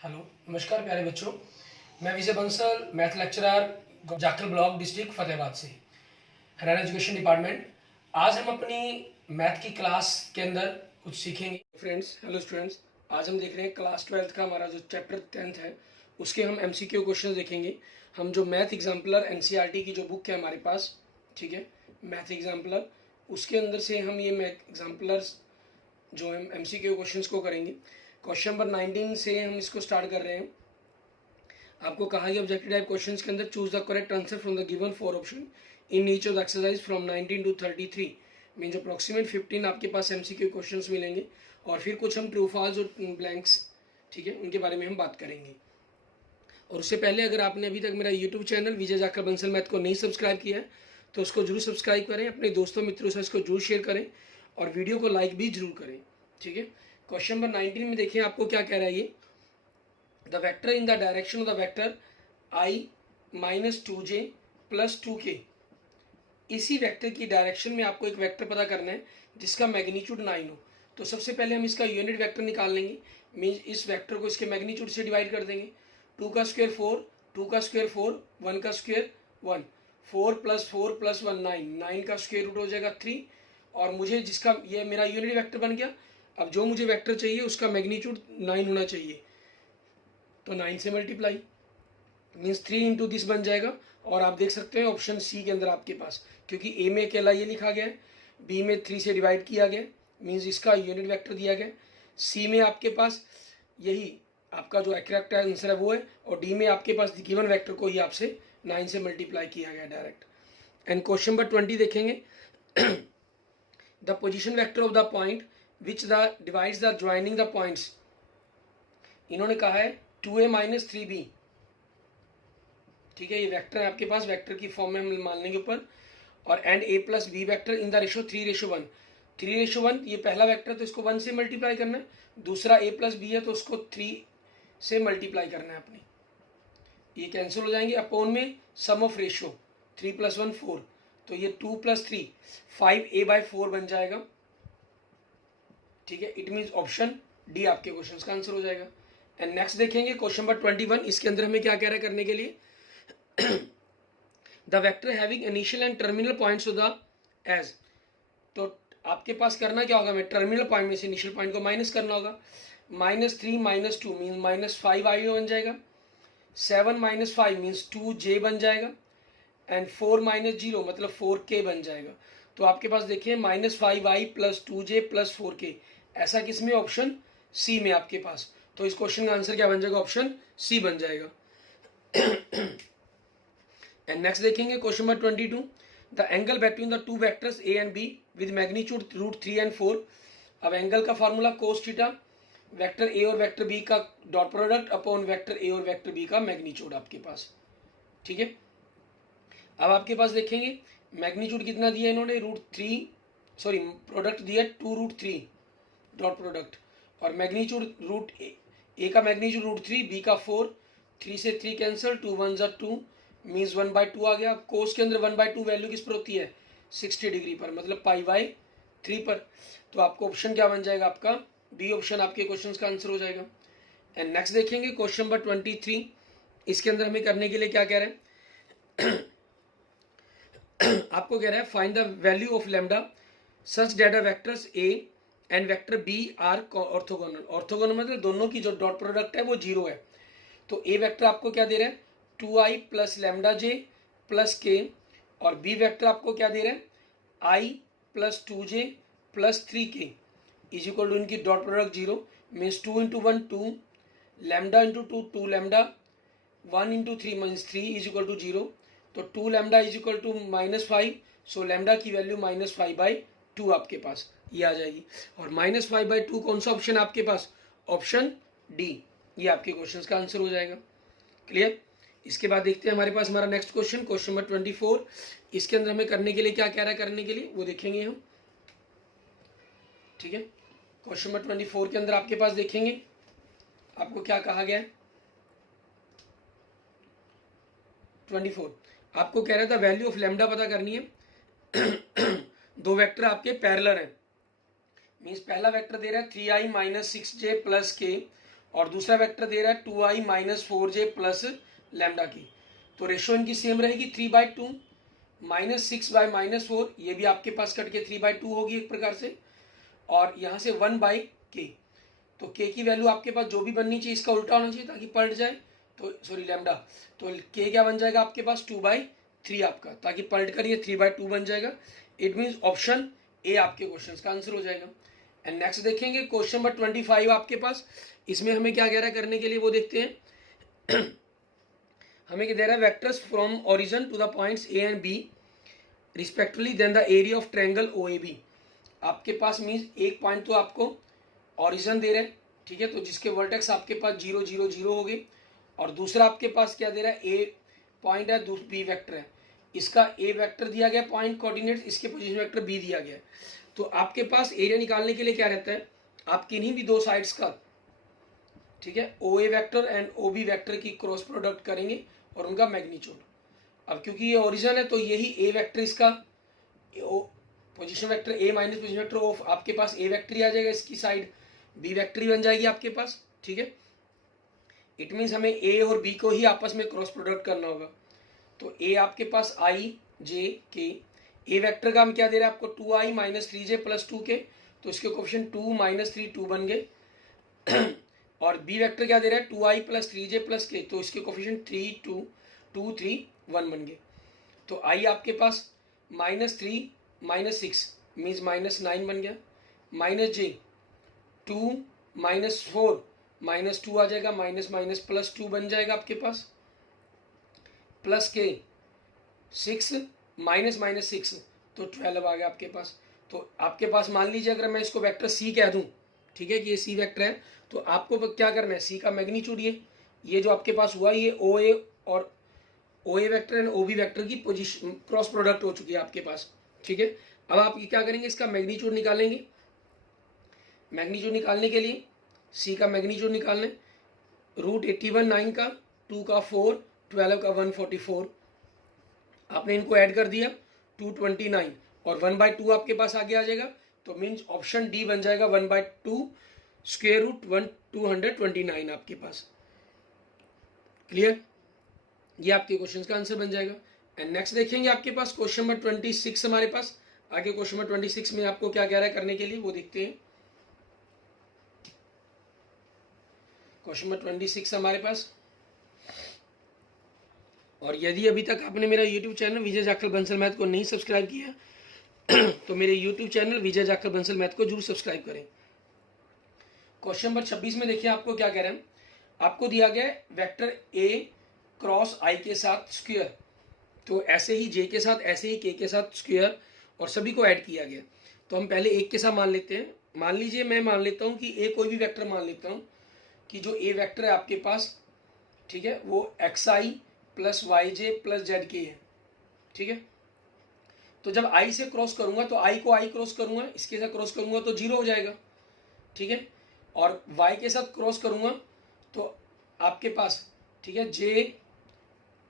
Hello, नमस्कार प्यारे बच्चों। मैं Vijay Bansal, math lecturer, Jakhal block, district Fatehabad से, हरियाणा एजुकेशन डिपार्टमेंट। आज हम अपनी मैथ की क्लास के अंदर कुछ सीखेंगे। फ्रेंड्स, हेलो स्टूडेंट्स, आज हम देख रहे हैं क्लास 12th का हमारा जो चैप्टर 10th है उसके हम MCQ क्वेश्चन देखेंगे। हम जो मैथ एग्जाम्पलर NCERT की जो बुक है हमारे पास, ठीक है, मैथ एग्जाम्पलर, उसके अंदर से हम ये मैथ एग्जाम्पलर्स जो हम MCQ क्वेश्चंस को करेंगे। क्वेश्चन नंबर 19 से हम इसको स्टार्ट कर रहे हैं। आपको कहा गया ऑब्जेक्टिव टाइप क्वेश्चंस के अंदर choose the correct answer from the given 4 option in each of the exercise from 19 to 33। Means approximate 15 आपके पास MCQ क्वेश्चंस मिलेंगे और फिर कुछ हम ट्रू फॉल्स और ब्लैंक्स, ठीक है, उनके बारे में हम बात करेंगे। और उससे पहले अगर आपने अभी तक मेरा यूट्यूब चैनल विजय जाखल बंसल मैथ को नहीं सब्सक्राइब किया है तो उसको जरूर सब्सक्राइब करें, अपने दोस्तों मित्रों से इसको जरूर शेयर करें और वीडियो को लाइक भी जरूर करें, ठीक है। क्वेश्चन नंबर 19 में देखिए आपको क्या कह रहा है ये। The vector in the direction of the vector I minus 2j plus 2k। इसी वेक्टर की डायरेक्शन में आपको एक वेक्टर पता करना है जिसका मैग्नीट्यूड 9 हो। तो सबसे पहले हम इसका यूनिट वेक्टर निकाल लेंगे। मीन्स इस वेक्टर को इसके मैग्नीट्यूड से डिवाइड कर देंगे। 2 का स्क्वायर 4, 2 का स्क्वायर 4, 1 का स्क्वायर 1, 4 प्लस 4 प्लस 1 9, 9 का स्क्वायर रूट हो जाएगा 3। और मुझे जिसका ये मेरा यूनिट वेक्टर बन गया। अब जो मुझे वेक्टर चाहिए उसका मैग्नीट्यूड 9 होना चाहिए, तो 9 से मल्टीप्लाई मीन्स 3 इंटू दिस बन जाएगा। और आप देख सकते हैं ऑप्शन सी के अंदर आपके पास, क्योंकि ए में अकेला ये लिखा गया है, बी में 3 से डिवाइड किया गया, मीन्स इसका यूनिट वेक्टर दिया गया, सी में आपके पास यही आपका जो करेक्ट आंसर है वो है, और डी में आपके पास गिवन वेक्टर को ही आपसे 9 से मल्टीप्लाई किया गया डायरेक्ट। एंड क्वेश्चन नंबर 20 देखेंगे। The position vector of the point which the divides the joining the points. इन्होंने कहा है 2a माइनस 3b, ठीक है, ये वेक्टर है आपके पास, वेक्टर की फॉर्म में हम मान लेंगे ऊपर। और and a plus b vector in the ratio 3:1। 3:1 ये पहला वेक्टर तो इसको 1 से मल्टीप्लाई करना है, दूसरा a प्लस बी है तो उसको 3 से मल्टीप्लाई करना है अपने। ये कैंसिल हो जाएंगे, अपॉन में सम ऑफ रेशो 3 प्लस 1 4, तो ये 2 प्लस 3 5a/4 बन जाएगा, ठीक है। इट मीन्स ऑप्शन डी आपके क्वेश्चन का आंसर हो जाएगा। एंड नेक्स्ट देखेंगे क्वेश्चन नंबर 21। इसके अंदर हमें क्या कह रहा है करने के लिए। The vector having initial and terminal points of the edge. तो आपके पास करना क्या होगा, मैं टर्मिनल पॉइंट में से इनिशियल पॉइंट को माइनस करना होगा। -3 - 2 मीन -5i बन जाएगा। 7 - 5 मीन्स 2j बन जाएगा। एंड 4 - 0 मतलब 4k बन जाएगा। तो आपके पास देखिए -5i plus 2j plus 4k, ऐसा किसमें, ऑप्शन सी में आपके पास। तो इस क्वेश्चन का आंसर क्या बन जाएगा, ऑप्शन सी बन जाएगा। एंड नेक्स्ट देखेंगे question number 22। The angle between the two vectors a and b with magnitude √3 and 4। अब एंगल का formula cos theta, vector a और वेक्टर b का dot product upon vector a और vector b का magnitude आपके पास, ठीक है। अब आपके पास देखेंगे मैग्नीट्यूड कितना दिया इन्होंने, √3, सॉरी प्रोडक्ट दिया 2√3 डॉट प्रोडक्ट, और मैग्नीट्यूड रूट ए का मैग्नीट्यूड √3, बी का 4, 3 से 3 कैंसिल, 2 1 जा 2 मीन्स 1/2 आ गया। कोस के अंदर 1/2 वैल्यू किस पर होती है, 60 डिग्री पर, मतलब π/3 पर। तो आपको ऑप्शन क्या बन जाएगा, आपका बी ऑप्शन आपके क्वेश्चन का आंसर हो जाएगा। एंड नेक्स्ट देखेंगे क्वेश्चन नंबर 23। इसके अंदर हमें करने के लिए क्या कह रहे हैं। आपको कह रहा है find the value of lambda such that vectors a and vector b are orthogonal. Orthogonal मतलब दोनों की जो डॉट प्रोडक्ट है वो 0 है। तो ए वेक्टर आपको क्या दे रहा है, 2i प्लस लैम्डा जे प्लस के, और बी वेक्टर आपको क्या दे रहे हैं, i plus 2j plus 3k is equal to इनकी dot product 0 means 2 × 1 2, lambda × 2 2 lambda, 1 × 3 means 3 is equal to 0। तो 2 lambda is equal to -5, so lambda की वैल्यू -5/2 आपके पास ये आ जाएगी। और -5/2 कौन सा ऑप्शन आपके पास, ऑप्शन डी, ये आपके क्वेश्चन का आंसर हो जाएगा। क्लियर। इसके बाद देखते हैं हमारे पास हमारा नेक्स्ट क्वेश्चन, क्वेश्चन नंबर 24। इसके अंदर हमें करने के लिए क्या कह रहा है करने के लिए वो देखेंगे हम, ठीक है। क्वेश्चन नंबर 24 के अंदर आपके पास देखेंगे आपको क्या कहा गया है। 24 आपको कह रहा था वैल्यू ऑफ लैम्डा पता करनी है। दो वेक्टर आपके पैरेलल हैं, मीन्स पहला वेक्टर दे रहा है 3i - 6j प्लस के, और दूसरा वेक्टर दे रहा है 2i minus 4j plus lambda की। तो रेशियो इनकी सेम रहेगी 3/2 माइनस 6/-4, ये भी आपके पास कट के 3/2 होगी एक प्रकार से, और यहाँ से 1/k। तो k की वैल्यू आपके पास जो भी बननी चाहिए इसका उल्टा होना चाहिए ताकि पलट जाए, तो सॉरी लैम्डा, तो k क्या बन जाएगा आपके पास 2/3 आपका, ताकि पलट कर ये 3/2 बन जाएगा। इट मीन्स ऑप्शन ए आपके क्वेश्चन का आंसर हो जाएगा। एंड नेक्स्ट देखेंगे क्वेश्चन नंबर 25 आपके पास, इसमें हमें क्या कह रहा है करने के लिए वो देखते हैं। हमें क्या दे रहा है, vectors from origin to the points a and b respectively then the area of triangle o a b. आपके पास मीन्स एक पॉइंट तो आपको ओरिजिन दे रहे हैं, ठीक है, तो जिसके वर्टेक्स आपके पास 0 0 0 हो गए, और दूसरा आपके पास क्या दे रहा है, ए पॉइंट है, बी वेक्टर है, इसका ए वेक्टर दिया गया पॉइंट कोऑर्डिनेट, इसके पोजीशन वेक्टर बी दिया गया है। तो आपके पास एरिया निकालने के लिए क्या रहता है, आप किन्हीं भी दो साइड्स का, ठीक है, O A vector and O B vector की क्रॉस प्रोडक्ट करेंगे और उनका मैग्नीट्यूड। अब क्योंकि ये ओरिजिन है तो यही ए वैक्टर इसका position vector A minus position vector of आपके पास ए वेक्टर ही आ जाएगा, इसकी साइड बी वेक्टर ही बन जाएगी आपके पास, ठीक है। इट मीन्स हमें ए और बी को ही आपस में क्रॉस प्रोडक्ट करना होगा। तो ए आपके पास आई जे के, ए वेक्टर का हम क्या दे रहे हैं आपको 2i minus 3j plus 2k, तो इसके कोफिशिएंट 2 माइनस 3 2 बन गए। और बी वेक्टर क्या दे रहा है 2i plus 3j plus k, तो इसके कोफिशिएंट 3 2 2 3 1 बन गए। तो आई आपके पास माइनस 3 माइनस 6 मीन्स माइनस 9 बन गया, माइनस जे 2 माइनस 4 माइनस 2 आ जाएगा, माइनस माइनस प्लस 2 बन जाएगा आपके पास, प्लस के 6 माइनस माइनस 6 तो 12 आ गया आपके पास। तो आपके पास मान लीजिए अगर मैं इसको वेक्टर सी कह दूं, ठीक है, कि ये सी वेक्टर है, तो आपको क्या करना है, सी का मैग्नीट्यूड ये जो आपके पास हुआ ये ओ ए और O A vector and O B vector की पोजीशन क्रॉस प्रोडक्ट हो चुकी है आपके पास, ठीक है। अब आप ये क्या करेंगे, इसका मैग्नीट्यूड निकालेंगे। मैग्नीट्यूड निकालने के लिए सी का मैग्नीट्यूड निकालना है, √81 9 का, 2 का 4, 12 का 144, आपने इनको ऐड कर दिया 229 और 1/2 आपके पास आगे आ जाएगा, तो मीन्स ऑप्शन डी बन जाएगा 1/2 स्क्वायर रूट 229 आपके पास। क्लियर, ये आपके क्वेश्चन का आंसर बन जाएगा। एंड नेक्स्ट देखेंगे आपके पास क्वेश्चन नंबर 26 हमारे पास। आगे क्वेश्चन नंबर 26 में आपको क्या कह रहा है करने के लिए वो देखते हैं। क्वेश्चन नंबर 26 हमारे पास, और यदि अभी तक आपने मेरा यूट्यूब चैनल विजय जाखल बंसल मैथ को नहीं सब्सक्राइब किया तो मेरे यूट्यूब चैनल विजय जाखल बंसल मैथ को जरूर सब्सक्राइब करें। क्वेश्चन नंबर 26 में देखिए आपको क्या कह रहे हैं, आपको दिया गया है वेक्टर ए क्रॉस आई के साथ स्क्वायर, तो ऐसे ही जे के साथ, ऐसे ही के के साथ स्क्वायर, और सभी को ऐड किया गया। तो हम पहले एक के साथ मान लेते हैं। मान लीजिए मैं मान लेता हूँ कि ए कोई भी वेक्टर मान लेता हूँ कि जो ए वेक्टर है आपके पास, ठीक है, वो एक्स आई प्लस वाई जे प्लस जेड के है, ठीक है। तो जब आई से क्रॉस करूंगा तो आई को आई क्रॉस करूंगा, इसके साथ क्रॉस करूंगा तो 0 हो जाएगा, ठीक है। और वाई के साथ क्रॉस करूंगा तो आपके पास, ठीक है, जे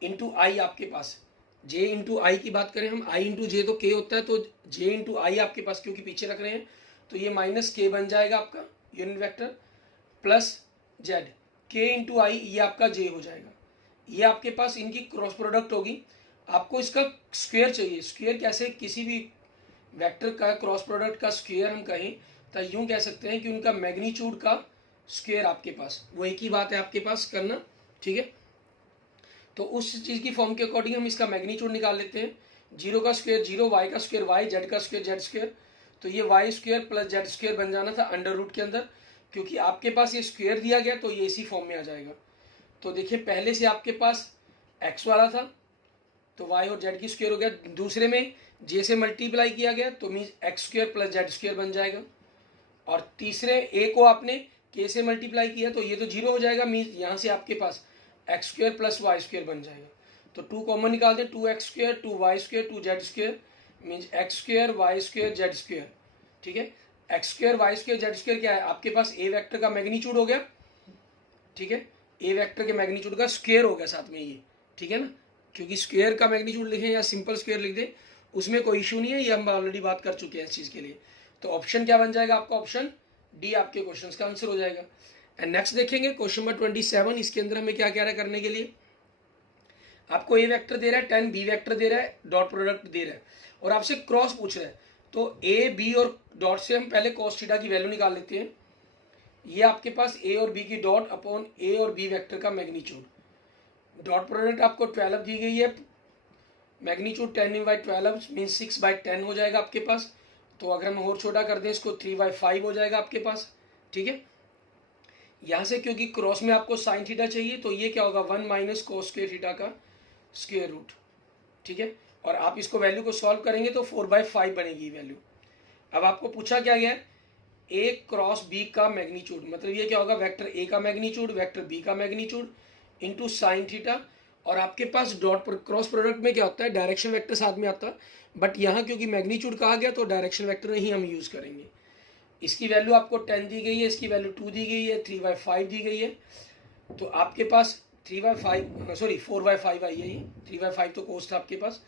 इंटू आई आपके पास, जे इंटू आई की बात करें हम, आई इंटू जे तो के होता है, तो जे इंटू आई आपके पास क्योंकि पीछे रख रहे हैं तो ये माइनस के बन जाएगा आपका यूनिट वेक्टर, प्लस जेड के इंटू आई, ये आपका जे हो जाएगा। ये आपके पास इनकी क्रॉस प्रोडक्ट होगी। आपको इसका स्क्वायर चाहिए। स्क्वायर कैसे, किसी भी वेक्टर का क्रॉस प्रोडक्ट का स्क्वायर हम कहें तो यूं कह सकते हैं कि उनका मैग्नीट्यूड का स्क्वायर आपके पास, वो एक ही बात है आपके पास करना, ठीक है। तो उस चीज़ की फॉर्म के अकॉर्डिंग हम इसका मैग्नीट्यूड निकाल लेते हैं। 0 का स्क्वायर 0, वाई का स्क्वायर वाई, जेड का स्क्वायर जेड स्क्वायर, तो ये y square plus z square बन जाना था अंडर रूट के अंदर। क्योंकि आपके पास ये स्क्वायर दिया गया तो ये इसी फॉर्म में आ जाएगा। तो देखिए पहले से आपके पास एक्स वाला था तो वाई और जेड की स्क्वायर हो गया, दूसरे में जे से मल्टीप्लाई किया गया तो means X square plus z square बन जाएगा, और तीसरे ए को आपने के से मल्टीप्लाई किया तो ये तो 0 हो जाएगा, मीन्स यहाँ से आपके पास X square plus Y square बन जाएगा। तो 2 कॉमन निकाल दें, 2x square 2y square 2z square means X square Y square Z square, ठीक है। X square Y square Z square क्या है आपके पास, ए वेक्टर का मैग्नीट्यूड हो गया, ठीक है, ए वेक्टर के मैग्नीट्यूड का स्क्वायर हो गया साथ में ये, ठीक है ना। क्योंकि स्क्वायर का मैग्नीट्यूड लिखें या सिंपल स्क्वायर लिख दें उसमें कोई इशू नहीं है, ये हम ऑलरेडी बात कर चुके हैं इस चीज़ के लिए। तो ऑप्शन क्या बन जाएगा आपका, ऑप्शन डी आपके क्वेश्चन का आंसर हो जाएगा। एंड नेक्स्ट देखेंगे क्वेश्चन नंबर 27। इसके अंदर हमें क्या कह रहा है करने के लिए, आपको ए वेक्टर दे रहा है, 10 बी वेक्टर दे रहा है, डॉट प्रोडक्ट दे रहा है और आपसे क्रॉस पूछ रहा है। तो ए बी और डॉट से हम पहले cos थीटा की वैल्यू निकाल लेते हैं। ये आपके पास ए और बी की डॉट अपॉन ए और बी वेक्टर का मैग्नीट्यूड। डॉट प्रोडक्ट आपको 12 दी गई है, मैग्नीट्यूड 10/12 मीन्स 6/10 हो जाएगा आपके पास। तो अगर हम और छोटा कर दें इसको 3/5 हो जाएगा आपके पास। ठीक है, यहाँ से क्योंकि क्रॉस में आपको साइन थीटा चाहिए तो ये क्या होगा 1 माइनस कोस स्क्वायर थीटा का स्क्वायर रूट। ठीक है, और आप इसको वैल्यू को सॉल्व करेंगे तो 4/5 बनेगी वैल्यू। अब आपको पूछा क्या गया है, ए क्रॉस बी का मैग्नीट्यूड, मतलब ये क्या होगा वेक्टर ए का मैग्नीट्यूड वेक्टर बी का मैग्नीट्यूड इंटू साइन थीटा। और आपके पास डॉट क्रॉस प्रोडक्ट में क्या होता है डायरेक्शन वेक्टर साथ में आता है, बट यहाँ क्योंकि मैग्नीट्यूड कहा गया तो डायरेक्शन वेक्टर ही हम यूज़ करेंगे। इसकी वैल्यू आपको 10 दी गई है, इसकी वैल्यू 2 दी गई है, 3/5 दी गई है। तो आपके पास 4/5 आई है, ये 3/5 तो कोस था आपके पास।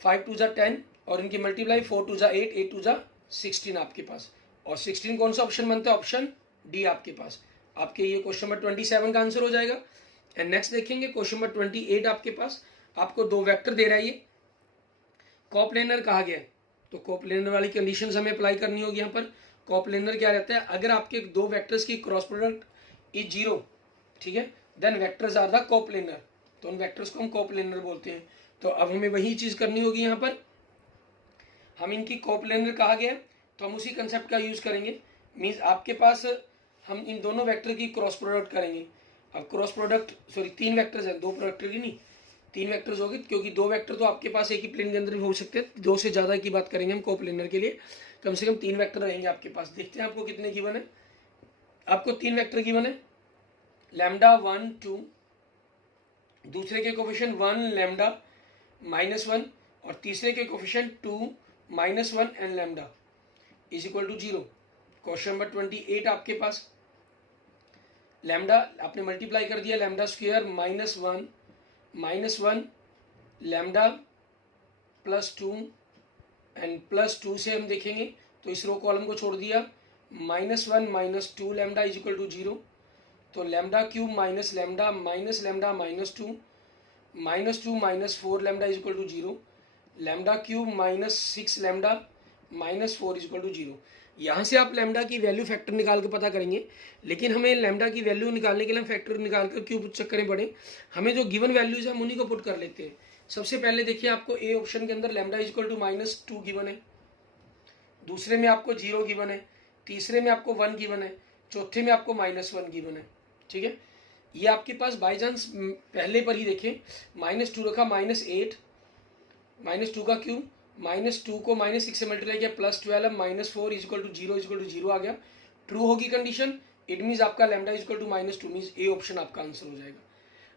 5 2 जा 10 और इनकी मल्टीप्लाई 4 2 जा 8 8 2 जा 16 आपके पास। और 16 कौन सा ऑप्शन बनता है, ऑप्शन डी आपके पास। आपके ये क्वेश्चन नंबर 27 का आंसर हो जाएगा। एंड नेक्स्ट देखेंगे क्वेश्चन नंबर 28। आपके पास आपको दो वेक्टर दे रहा है, ये कोप्लेनर कहा गया है तो कोप्लेनर वाली कंडीशंस हमें अप्लाई करनी होगी। यहाँ पर कोप्लेनर क्या रहता है, अगर आपके दो वेक्टर्स की क्रॉस प्रोडक्ट इज 0, ठीक है, then vectors are the coplanar, तो उन वेक्टर्स को हम कोप्लेनर बोलते हैं। तो अब हमें वही चीज़ करनी होगी, यहाँ पर हम इनकी कोप्लेनर कहा गया तो हम उसी कंसेप्ट का यूज़ करेंगे। मीन्स आपके पास हम इन दोनों वेक्टर की क्रॉस प्रोडक्ट करेंगे। अब क्रॉस प्रोडक्ट तीन वेक्टर्स हैं, दो प्रोडक्ट की नहीं, तीन वेक्टर्स होंगे क्योंकि दो वेक्टर तो आपके पास एक ही प्लेन के अंदर भी हो सकते हैं। दो से ज़्यादा की बात करेंगे हम कोप्लेनर के लिए, कम से कम 3 वेक्टर रहेंगे आपके पास। देखते हैं आपको कितने गिवन है। आपको 3 वेक्टर गिवन है, लैम्डा 1 2, दूसरे के कोफिशिएंट 1 लैम्डा -1 और तीसरे के coefficient 2 -1 and lambda is equal to 0। Question number 28 आपके पास लैम्डा आपने मल्टीप्लाई कर दिया, लैम्डा स्क्वायर -1 लैम्डा +2 एंड +2 से हम देखेंगे तो इस रो कॉलम को छोड़ दिया, -1 -2 लैम्डा इज इक्वल टू 0। तो lambda cube minus lambda -2 -4 lambda is equal to 0, lambda cube -6 lambda -4 is equal to 0। यहाँ से आप लैम्डा की वैल्यू फैक्टर निकाल के पता करेंगे, लेकिन हमें लैम्डा की वैल्यू निकालने के लिए फैक्टर निकाल कर क्यों चक्करें पड़े, हमें जो गिवन वैल्यूज है हम उन्हीं को पुट कर लेते हैं। सबसे पहले देखिए आपको ए ऑप्शन के अंदर lambda is equal to -2 given है, दूसरे में आपको 0 गिवन है, तीसरे में आपको 1 गिवन है, चौथे में आपको -1 गिवन है। ठीक है, ये आपके पास बाई चांस पहले पर ही देखें -2 रखा, -8 -2 का क्यूब -2 को -6 से मल्टीप्लाई किया +12 -4 इज इक्वल टू 0 आ गया। ट्रू होगी कंडीशन, इट मीन्स आपका lambda is equal to -2 means a option आपका आंसर हो जाएगा।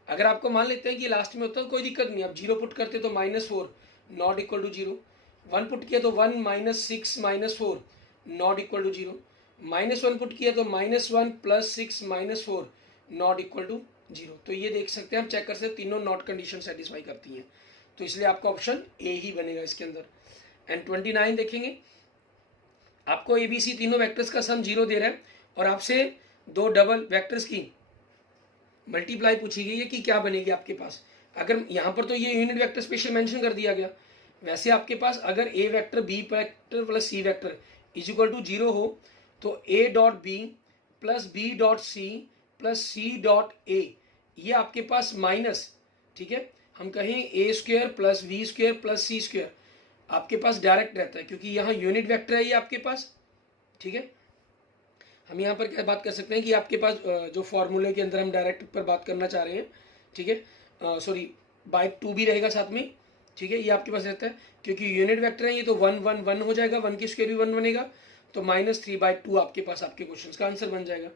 अगर आपको मान लेते हैं कि लास्ट में होता है कोई दिक्कत नहीं, आप 0 पुट करते तो -4 नॉट इक्वल टू 0, 1 पुट किया तो 1 -6 -4 नॉट इक्वल टू 0, -1 पुट किया तो -1 + 6 -4 नॉट इक्वल टू 0। तो ये देख सकते हैं हम चेक कर सकते हैं तीनों नॉट कंडीशन सेटिस्फाई करती हैं, तो इसलिए आपका ऑप्शन ए ही बनेगा इसके अंदर। एंड 29 देखेंगे, आपको ए बी सी तीनों वेक्टर्स का सम 0 दे रहा है और आपसे दो डबल वेक्टर्स की मल्टीप्लाई पूछी गई है कि क्या बनेगी आपके पास। अगर यहाँ पर तो ये यूनिट वेक्टर स्पेशल मेंशन कर दिया गया, वैसे आपके पास अगर A vector B vector plus C vector is equal to 0 हो तो ए dot B plus B dot C plus C dot A, ये आपके पास माइनस, ठीक है, हम कहें A square plus B square plus C square आपके पास डायरेक्ट रहता है क्योंकि यहाँ यूनिट वेक्टर है ये आपके पास। ठीक है, हम यहाँ पर क्या बात कर सकते हैं कि आपके पास जो फॉर्मूले के अंदर हम डायरेक्ट पर बात करना चाह रहे हैं, ठीक है, सॉरी बाय 2 भी रहेगा साथ में। ठीक है, ये आपके पास रहता है क्योंकि यूनिट वेक्टर है ये, तो 1 1 1 हो जाएगा, 1 की स्क्वायर भी 1 बनेगा, तो -3/2 आपके पास आपके क्वेश्चन का आंसर बन जाएगा।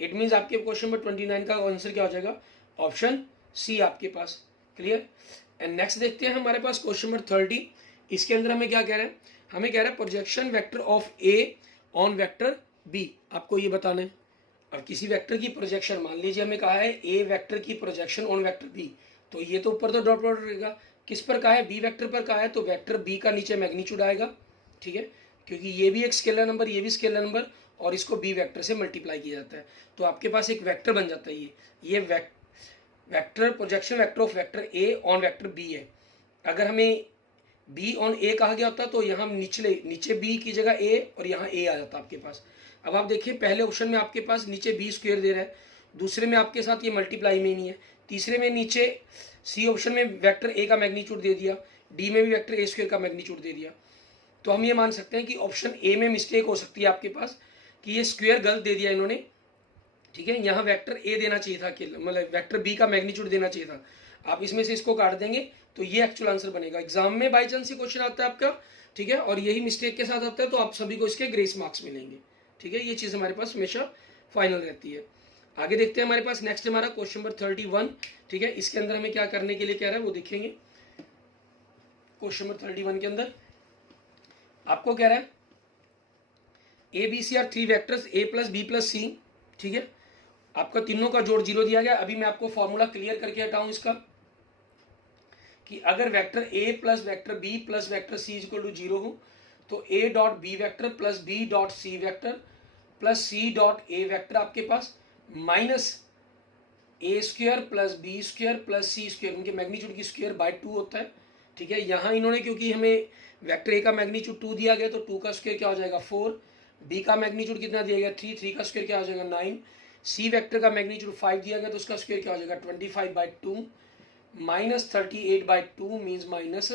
इट मीन्स आपके क्वेश्चन नंबर 29 का आंसर क्या हो जाएगा, ऑप्शन सी आपके पास। क्लियर। एंड नेक्स्ट देखते हैं हमारे पास क्वेश्चन नंबर 30। इसके अंदर हमें क्या कह रहा है, हमें कह रहा है projection vector of a on vector b, आपको ये बताना है। अब किसी वेक्टर की प्रोजेक्शन, मान लीजिए हमें कहा है ए वेक्टर की प्रोजेक्शन ऑन वेक्टर बी, तो ये तो ऊपर तो डॉट प्रोडक्ट रहेगा, किस पर कहा है, बी वेक्टर पर कहा है, तो वेक्टर बी का नीचे मैग्नीट्यूड आएगा। ठीक है, क्योंकि ये भी एक स्केलर नंबर, ये भी स्केलर नंबर और इसको बी वेक्टर से मल्टीप्लाई किया जाता है, तो आपके पास एक वेक्टर बन जाता है। ये vector projection vector of vector a on vector b है। अगर हमें बी ऑन ए कहा गया होता तो यहाँ नीचे बी की जगह ए और यहाँ ए आ जाता आपके पास। अब आप देखिए पहले ऑप्शन में आपके पास नीचे बी स्क्वायर दे रहा है, दूसरे में आपके साथ ये मल्टीप्लाई में नहीं है, तीसरे में नीचे सी ऑप्शन में वेक्टर ए का मैग्नीट्यूड दे दिया, डी में भी वेक्टर ए स्क्वायर का मैग्नीट्यूड दे दिया। तो हम ये मान सकते हैं कि ऑप्शन ए में मिस्टेक हो सकती है आपके पास कि ये स्क्वायर गलत दे दिया इन्होंने, ठीक है। यहाँ वेक्टर ए देना चाहिए था, मतलब वेक्टर बी का मैग्नीट्यूड देना चाहिए था। आप इसमें से इसको काट देंगे तो ये एक्चुअल आंसर बनेगा। एग्जाम में बाई चांस ये क्वेश्चन आता है आपका, ठीक है, और यही मिस्टेक के साथ आता है तो आप सभी को इसके ग्रेस मार्क्स मिलेंगे, ठीक है। ये चीज़ हमारे पास हमेशा फाइनल रहती है। आगे देखते हैं हमारे पास नेक्स्ट हमारा क्वेश्चन नंबर 31, ठीक है। इसके अंदर हमें क्या करने के लिए कह रहा है वो देखेंगे। क्वेश्चन नंबर 31 के अंदर आपको कह रहा है A B C are 3 vectors A plus B plus C, ठीक है। आपका तीनों का जोड़ 0 दिया गया। अभी मैं आपको फॉर्मूला क्लियर करके हटाऊं इसका कि अगर vector A plus vector B plus vector C is equal to 0 हो तो ए dot B vector plus B dot C vector plus C dot A vector आपके पास minus A square plus B square plus C square, उनके magnitude की square by 2 होता है, ठीक है। यहाँ इन्होंने क्योंकि हमें वेक्टर ए का मैग्नीट्यूड 2 दिया गया तो 2 का स्क्वायर क्या हो जाएगा 4, बी का मैग्नीट्यूड कितना दिया गया 3, 3 का स्क्वायर क्या हो जाएगा 9, सी वेक्टर का मैग्नीट्यूड 5 दिया गया तो उसका स्क्वायर क्या हो जाएगा 25/2 माइनस 38/2 मीन्स माइनस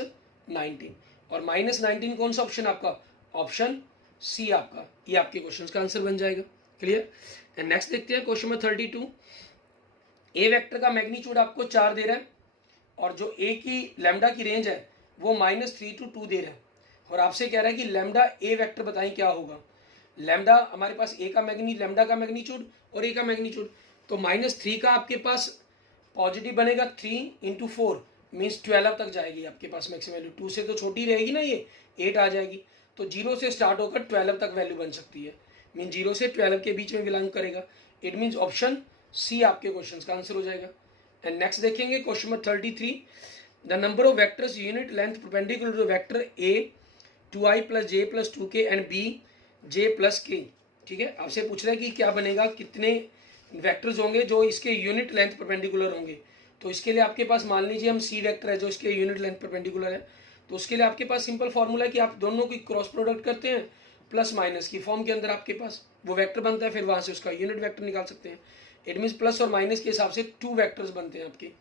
19, और माइनस 19 कौन सा ऑप्शन आपका, ऑप्शन सी आपका। ये आपके क्वेश्चन का आंसर बन जाएगा। क्लियर। एंड नेक्स्ट देखते हैं क्वेश्चन नंबर 32। ए वेक्टर का मैग्नीट्यूड आपको 4 दे रहा है और जो ए की लैम्डा की रेंज है वो -3 to 2 दे रहा है, और आपसे कह रहा है कि लैम्डा ए वेक्टर बताएं क्या होगा। लैम्डा हमारे पास ए का लैम्डा का मैग्नीट्यूड और ए का मैग्नीट्यूड, तो -3 का आपके पास पॉजिटिव बनेगा 3 × 4 मीन्स 12 तक जाएगी आपके पास मैक्सिमम वैल्यू। 2 से तो छोटी रहेगी ना, ये 8 आ जाएगी, तो 0 से स्टार्ट होकर 12 तक वैल्यू बन सकती है, मीन 0 से 12 के बीच में बिलोंग करेगा। इट मीन्स ऑप्शन सी आपके क्वेश्चन का आंसर हो जाएगा। एंड नेक्स्ट देखेंगे question number 33। The number of vectors unit length perpendicular to vector a 2i + j + 2k and b j + k, ठीक है। आपसे पूछ रहा है कि क्या बनेगा, कितने वेक्टर्स होंगे जो इसके यूनिट लेंथ परपेंडिकुलर होंगे। तो इसके लिए आपके पास मान लीजिए हम सी वेक्टर है जो इसके यूनिट लेंथ परपेंडिकुलर है, तो उसके लिए आपके पास सिंपल फॉर्मूला है कि आप दोनों की क्रॉस प्रोडक्ट करते हैं, प्लस माइनस की फॉर्म के अंदर आपके पास वो वेक्टर बनता है, फिर वहां से उसका यूनिट वेक्टर निकाल सकते हैं। इट मीन्स प्लस और माइनस के हिसाब से 2 वेक्टर्स बनते हैं आपके,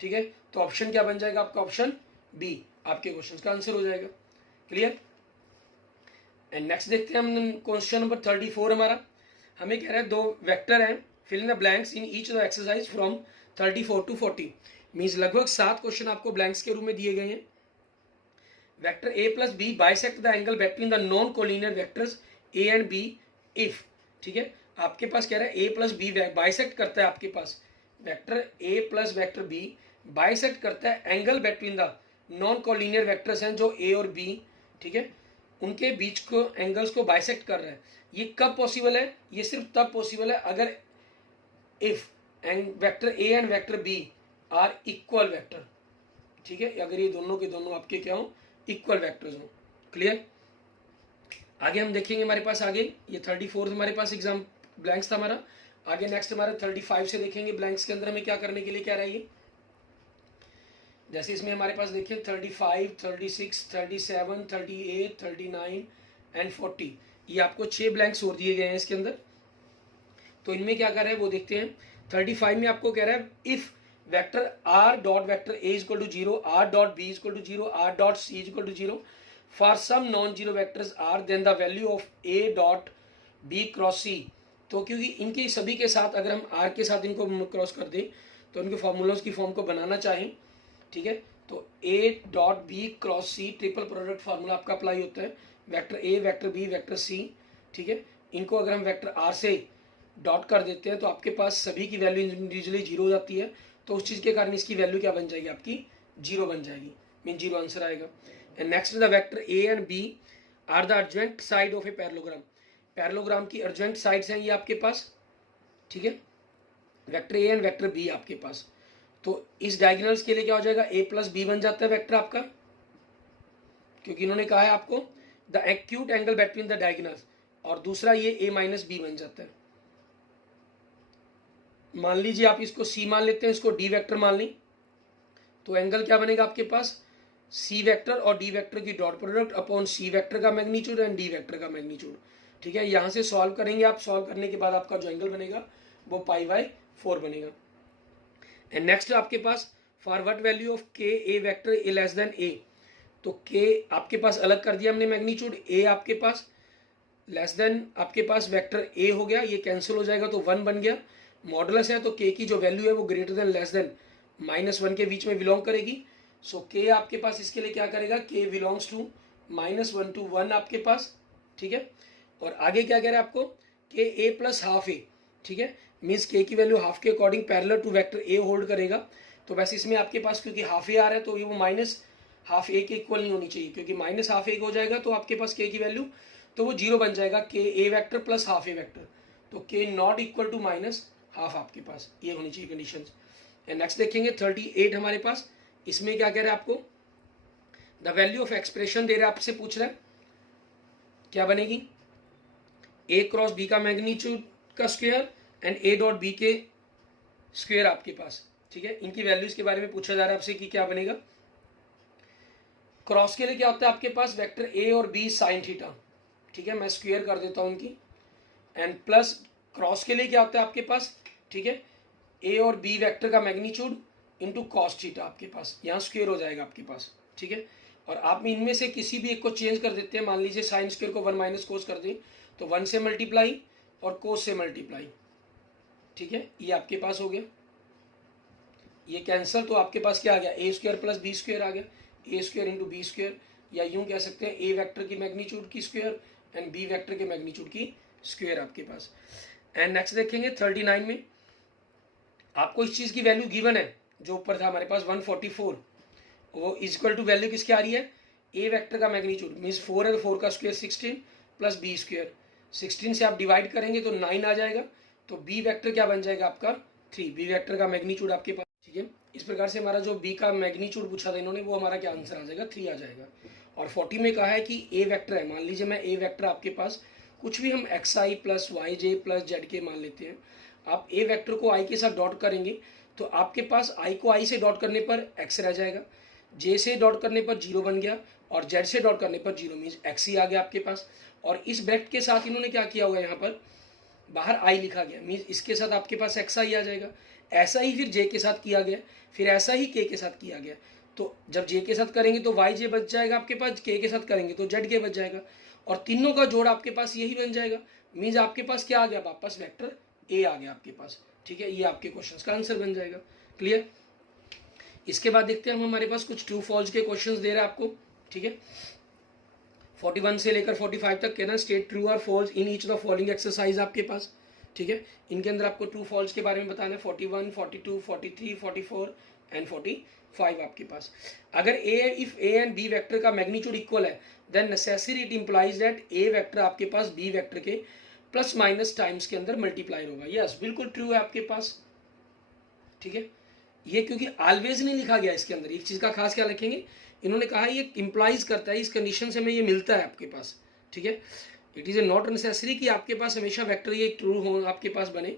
ठीक है। तो ऑप्शन क्या बन जाएगा आपका, ऑप्शन बी आपके क्वेश्चन का आंसर हो जाएगा। क्लियर। एंड नेक्स्ट देखते हैं हम क्वेश्चन नंबर 34। हमारा हमें कह रहा है 2 वेक्टर हैं, fill in the blanks in each the exercise from 34 to 40, means लगभग 7 क्वेश्चन आपको ब्लैंक्स के रूप में दिए गए हैं। Vector A plus b bisect the angle between the non collinear vectors a and b if, ठीक है। आपके पास कह रहा है ए प्लस बी बाइसेक्ट करता है, आपके पास वेक्टर ए प्लस वेक्टर बी बाइसेक्ट करता है angle between the non collinear vectors हैं जो ए और बी, ठीक है, उनके बीच को एंगल्स को बाइसेक्ट कर रहा है। ये कब पॉसिबल है, ये सिर्फ तब पॉसिबल है अगर if vector a and vector b are equal vector, ठीक है, अगर ये दोनों के दोनों आपके क्या हो, इक्वल वेक्टर्स हो। क्लियर। आगे हम देखेंगे हमारे पास आगे ये 34 हमारे पास एग्जाम ब्लैंक्स था हमारा। आगे नेक्स्ट हमारा 35 से देखेंगे ब्लैंक्स के अंदर हमें क्या करने के लिए क्या रहेगी। जैसे इसमें हमारे पास देखिए 35, 36, 37, 38, 39 एंड 40, ये आपको 6 ब्लैंक्स और दिए गए हैं इसके अंदर। तो इनमें क्या कर रहे हैं वो देखते हैं। 35 में आपको कह रहा है if vector R dot vector A equal to 0, R dot B equal to 0, R dot C equal to 0 for some non zero vectors R then the value of A dot B cross C. तो क्योंकि इनके सभी के साथ अगर हम are के साथ इनको क्रॉस कर दें तो इनके फॉर्मूलाज की फॉर्म को बनाना चाहें, ठीक है, तो ए dot B cross c triple product formula आपका अप्लाई होता है, vector a vector B vector c, ठीक है। इनको अगर हम वेक्टर आर से डॉट कर देते हैं तो आपके पास सभी की वैल्यू इंडिविजुअली 0 हो जाती है, तो उस चीज़ के कारण इसकी वैल्यू क्या बन जाएगी आपकी 0 बन जाएगी, मीन 0 आंसर आएगा। And next the vector a and b are the adjacent side of a parallelogram. Parallelogram की अर्जेंट साइड्स हैं ये आपके पास, ठीक है, vector a and vector b आपके पास। तो इस डायगोनल्स के लिए क्या हो जाएगा, ए प्लस बी बन जाता है वेक्टर आपका, क्योंकि इन्होंने कहा है आपको the acute angle between the diagonals, और दूसरा ये a माइनस बी बन जाता है। मान लीजिए आप इसको c मान लेते हैं, इसको d वेक्टर मान लें, तो एंगल क्या बनेगा आपके पास, c वेक्टर और d वेक्टर की dot product upon c vector का मैग्नीट्यूड एंड d वेक्टर का मैग्नीट्यूड। ठीक है, यहाँ से सॉल्व करेंगे आप, सॉल्व करने के बाद आपका जो एंगल बनेगा वो π/4 बनेगा। एंड नेक्स्ट आपके पास for what value of k a vector a less than a, तो k आपके पास अलग कर दिया हमने मैग्नीट्यूड, a आपके पास लेस देन आपके पास वेक्टर a हो गया, ये कैंसिल हो जाएगा तो 1 बन गया। मॉडुलस है तो k की जो वैल्यू है वो ग्रेटर देन लेस देन -1 के बीच में बिलोंग करेगी। सो k आपके पास इसके लिए क्या करेगा, k बिलोंग्स टू -1 to 1 आपके पास। ठीक है, और आगे क्या कह रहा है आपको, k a plus half a। ठीक है, मीन्स k की वैल्यू हाफ के according parallel to vector a hold करेगा। तो वैसे इसमें आपके पास क्योंकि हाफ a आ रहा है तो ये वो माइनस हाफ a के इक्वल नहीं होनी चाहिए, क्योंकि माइनस हाफ a हो जाएगा तो आपके पास k की वैल्यू तो वो 0 बन जाएगा, k a vector plus half a vector, तो k not equal to minus half आपके पास, ये होनी चाहिए कंडीशंस। एंड नेक्स्ट देखेंगे 38 हमारे पास, इसमें क्या कह रहा है आपको, द वैल्यू ऑफ एक्सप्रेशन दे रहा है, आपसे पूछ रहा है क्या बनेगी, a क्रॉस b का मैग्नीट्यूड का square and a dot b के स्क्वायर आपके पास। ठीक है, इनकी वैल्यूज के बारे में पूछा जा रहा है आपसे कि क्या बनेगा। क्रॉस के लिए क्या होता है आपके पास, वेक्टर a और b साइन थीटा। ठीक है, मैं स्क्वायर कर देता हूं इनकी, एंड प्लस क्रॉस के लिए क्या होता है आपके पास, ठीक है, a और b वेक्टर का मैग्नीट्यूड इंटू कॉस थीटा आपके पास, यहाँ स्क्वायर हो जाएगा आपके पास। ठीक है, और आप में इनमें से किसी भी एक को चेंज कर देते हैं, मान लीजिए साइन स्क्वायर को 1 माइनस कोस कर दें तो 1 से मल्टीप्लाई और कोस से मल्टीप्लाई। ठीक है, ये आपके पास हो गया, ये कैंसल, तो आपके पास क्या आ गया, a square plus B square आ गया, a square into B square, या यूं कह सकते हैं a वेक्टर की मैग्नीट्यूड की स्क्वायर एंड b वेक्टर के मैग्नीट्यूड की स्क्वायर आपके पास। एंड नेक्स्ट देखेंगे 39 में, आपको इस चीज की वैल्यू गिवन है, जो ऊपर था हमारे पास 144, वो इक्वल टू वैल्यू किसकी आ रही है, a वेक्टर का मैग्नीट्यूड मीन्स 4 है, 4 का स्क्वायर 16 प्लस बी स्क्वायर, 16 से आप डिवाइड करेंगे तो 9 आ जाएगा, तो b वेक्टर क्या बन जाएगा आपका 3, b वेक्टर का मैग्नीट्यूड आपके पास। ठीक है, इस प्रकार से हमारा जो b का मैग्नीट्यूड पूछा था इन्होंने, वो हमारा क्या आंसर आ जाएगा 3 आ जाएगा। और 40 में कहा है कि a वेक्टर है, मान लीजिए मैं a वेक्टर आपके पास कुछ भी हम xi प्लस वाई जे प्लस जेड के मान लेते हैं, आप a वेक्टर को i के साथ डॉट करेंगे तो आपके पास i को i से डॉट करने पर x रह जाएगा, j से डॉट करने पर 0 बन गया, और z से डॉट करने पर 0 मीन्स x ही आ गया आपके पास। और इस ब्रैकेट के साथ इन्होंने क्या किया हुआ है, यहाँ पर बाहर i लिखा गया, मीन्स इसके साथ आपके पास xi आ जाएगा। ऐसा ही फिर j के साथ किया गया, फिर ऐसा ही k के साथ किया गया, तो जब j के साथ करेंगे तो yj बच जाएगा आपके पास, k के साथ करेंगे तो zk बच जाएगा, और तीनों का जोड़ आपके पास यही बन जाएगा, मीन्स आपके पास क्या आ गया, वापस वेक्टर a आ गया आपके पास। ठीक है, ये आपके क्वेश्चंस का आंसर बन जाएगा। क्लियर, इसके बाद देखते हैं हम, हमारे पास कुछ ट्रू फॉल्स के क्वेश्चंस दे रहे हैं आपको। ठीक है, 41 से लेकर 45 तक कहना स्टेट ट्रू और falls in each the following exercise आपके पास। ठीक है, इनके अंदर आपको ट्रू फॉल्स के बारे में बताना है, 41, 42, 43, 44 एंड 45 आपके पास। अगर if a and b vector का मैग्नीट्यूड इक्वल है then necessary it implies that a vector आपके पास b वेक्टर के प्लस माइनस टाइम्स के अंदर मल्टीप्लाई होगा। यस, बिल्कुल ट्रू है आपके पास। ठीक है, ये क्योंकि ऑलवेज नहीं लिखा गया इसके अंदर, एक चीज का खास क्या लिखेंगे, इन्होंने कहा ये इंप्लाइज करता है, इस कंडीशन से हमें ये मिलता है आपके पास। ठीक है, it is a not necessary कि आपके पास हमेशा वेक्टर ये ट्रू हो आपके पास बने,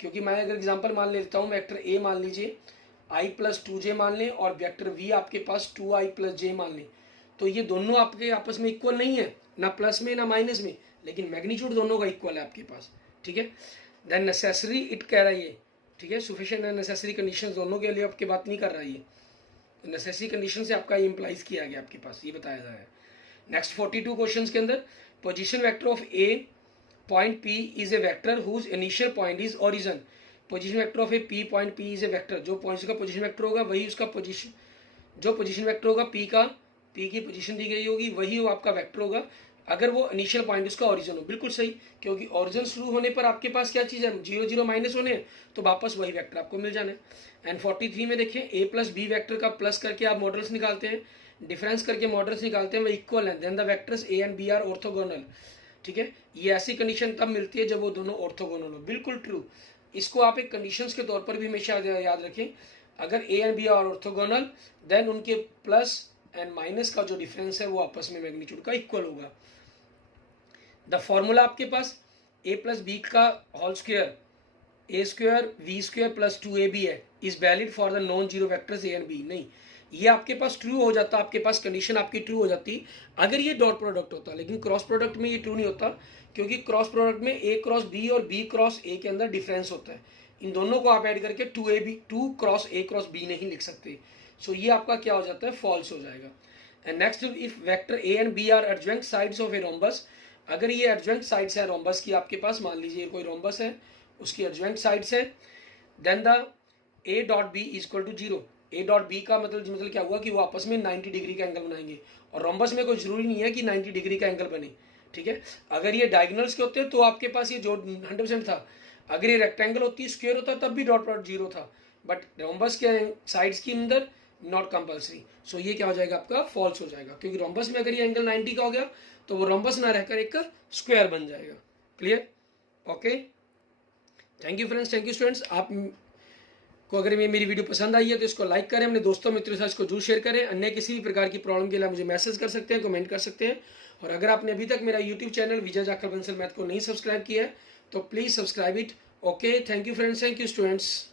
क्योंकि मैं अगर एग्जांपल मान लेता हूँ, वेक्टर a मान लीजिए i प्लस 2j मान लें, और वेक्टर v आपके पास 2i प्लस j मान लें, तो ये दोनों आपके आपस में इक्वल नहीं है, ना प्लस में ना माइनस में, लेकिन मैग्नीट्यूड दोनों का इक्वल है आपके पास। ठीक है, देन नेसेसरी इट कह रहा है ये। ठीक है, सफिशिएंट एंड नेसेसरी कंडीशन दोनों के लिए आपकी बात नहीं कर रहा है ये, नेसेसरी कंडीशन से आपका ये इंप्लाइज किया गया आपके पास, ये बताया जा रहा है। नेक्स्ट 42 क्वेश्चंस के अंदर, position vector of a point p is a vector whose initial point is origin. Position vector of a p point p is a vector, जो पॉइंट का पोजीशन वेक्टर होगा वही उसका पोजीशन, जो पोजीशन वेक्टर होगा पी का, पी की पोजीशन दी गई होगी वही वो आपका वेक्टर होगा, अगर वो इनिशियल पॉइंट उसका ओरिजिन हो। बिल्कुल सही, क्योंकि ओरिजिन शुरू होने पर आपके पास क्या चीज़ है, 0 0 माइनस होने हैं, तो वापस वही वेक्टर आपको मिल जाना है। एंड 43 में देखें, ए प्लस बी वेक्टर का प्लस करके आप मॉडल्स निकालते हैं, डिफरेंस करके मॉडल्स निकालते हैं, वो इक्वल है, then the vectors a and b are orthogonal. ठीक है, ये ऐसी कंडीशन तब मिलती है जब वो दोनों ऑर्थोगोनल हो। बिल्कुल ट्रू, इसको आप एक कंडीशंस के तौर पर भी हमेशा याद रखें, अगर a and b are orthogonal then उनके प्लस एंड माइनस का जो डिफरेंस है वो आपस में मैग्नीट्यूड का इक्वल होगा। द फॉर्मूला आपके पास a प्लस बी का whole square a square b square plus 2ab है, is valid for the non zero vectors a and b. नहीं, ये आपके पास ट्रू हो जाता, आपके पास कंडीशन आपकी ट्रू हो जाती अगर ये डॉट प्रोडक्ट होता, लेकिन क्रॉस प्रोडक्ट में ये ट्रू नहीं होता, क्योंकि क्रॉस प्रोडक्ट में ए क्रॉस बी और बी क्रॉस ए के अंदर डिफरेंस होता है। इन दोनों को आप ऐड करके 2 क्रॉस ए क्रॉस बी नहीं लिख सकते। सो ये आपका क्या हो जाता है, फॉल्स हो जाएगा। And next, if vector a and b are adjoint sides of a rhombus, अगर ये एडजॉइंट साइड्स है रोम्बस की, आपके पास मान लीजिए कोई रोम्बस है, उसकी एडजॉइंट साइड्स है, then the a dot b is equal to zero. A dot b का मतलब क्या हुआ कि वो आपस में 90 डिग्री का एंगल बनाएंगे, और रोम्बस में कोई जरूरी नहीं है कि 90 डिग्री का एंगल बने, ठीक है। अगर ये डायगोनल्स के होते तो आपके पास ये जो 100% था, अगर ये रेक्टेंगल होती, स्क्वायर होता, तब भी डॉट डॉट जीरो था, बट रोम्बस के साइड्स के अंदर नॉट कंपल्सरी। सो ये क्या हो जाएगा, आपका फॉल्स हो जाएगा, क्योंकि रोम्बस में अगर ये एंगल 90 का हो गया तो वो रोम्बस ना रहकर एक स्क्वायर बन जाएगा। Clear? Okay, thank you friends, thank you students. आप को अगर मेरी वीडियो पसंद आई है तो इसको लाइक करें, अपने दोस्तों मित्रों के साथ इसको जरूर शेयर करें। अन्य किसी भी प्रकार की प्रॉब्लम के लिए मुझे मैसेज कर सकते हैं, कमेंट कर सकते हैं। और अगर आपने अभी तक मेरा यूट्यूब चैनल विजय जाखड़ बंसल मैथ को नहीं सब्सक्राइब किया है तो please subscribe it. Okay, thank you friends, thank you students.